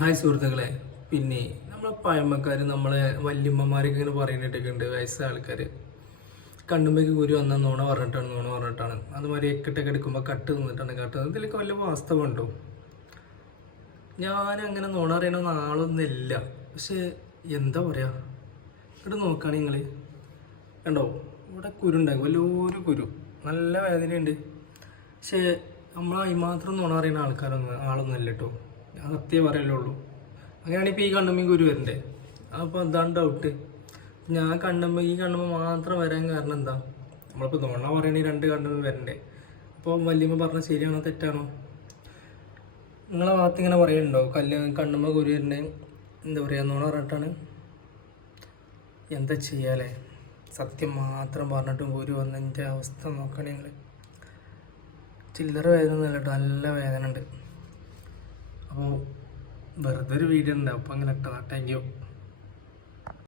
Hi സുഹൃത്തുക്കളെ, പിന്നെ നമ്മളെ പഴമക്കാർ നമ്മളെ വല്യമ്മമാരൊക്കെ ഇങ്ങനെ പറയുന്നിട്ടൊക്കെയുണ്ട്. വയസ്സായ ആൾക്കാർ കണ്ണുമ്പേക്ക് കുരു വന്നാൽ നുണ പറഞ്ഞിട്ടാണ് അതുമാതിരി എക്കിട്ടൊക്കെ എടുക്കുമ്പോൾ കട്ട് നിന്നിട്ടാണ് ഇതിലൊക്കെ വല്ല വാസ്തവമുണ്ടോ? ഞാനങ്ങനെ നുണ അറിയണമെന്ന് ആളൊന്നുമില്ല. പക്ഷെ എന്താ പറയുക, ഇവിടെ നോക്കുകയാണെങ്കിൽ നിങ്ങൾ കണ്ടോ, ഇവിടെ കുരു ഉണ്ടാകും, വലിയൊരു കുരു, നല്ല വേദനയുണ്ട്. പക്ഷേ നമ്മളായി മാത്രം നുണ അറിയുന്ന ആളൊന്നും അല്ല കേട്ടോ. ഞാൻ സത്യം പറയലുള്ളൂ. അങ്ങനെയാണെങ്കിൽ ഇപ്പോൾ ഈ കണ്ണുമ്പോൾ ഗുരു വരണ്ടേ? അപ്പോൾ എന്താണ് ഡൗട്ട്? ഞാൻ ഈ കണ്ണുമ്പോൾ മാത്രം വരാൻ കാരണം എന്താ? നമ്മളിപ്പോൾ നുണ പറയണേ രണ്ട് കണ്ണുമ്പോൾ വരണ്ടേ? അപ്പോൾ വല്യമ്മ പറഞ്ഞത് ശരിയാണോ തെറ്റാണോ? നിങ്ങളെ ഭാഗത്ത് ഇങ്ങനെ പറയുന്നുണ്ടോ കണ്ണുമ്പോൾ ഗുരു വരണ്ടേ? എന്താ പറയുക, നുണ പറഞ്ഞിട്ടാണ്? എന്താ ചെയ്യാലേ? സത്യം മാത്രം പറഞ്ഞിട്ടും ഗുരു വന്നതിൻ്റെ അവസ്ഥ നോക്കണേ നിങ്ങൾ. ചില്ലറ വേദന ഒന്നുമില്ല കേട്ടോ, നല്ല വേദന ഉണ്ട്. അപ്പോൾ വെറുതെ ഒരു വീഡിയോ ഉണ്ട്, അപ്പോൾ അങ്ങനെ ഇട്ടതാണ്. Thank you.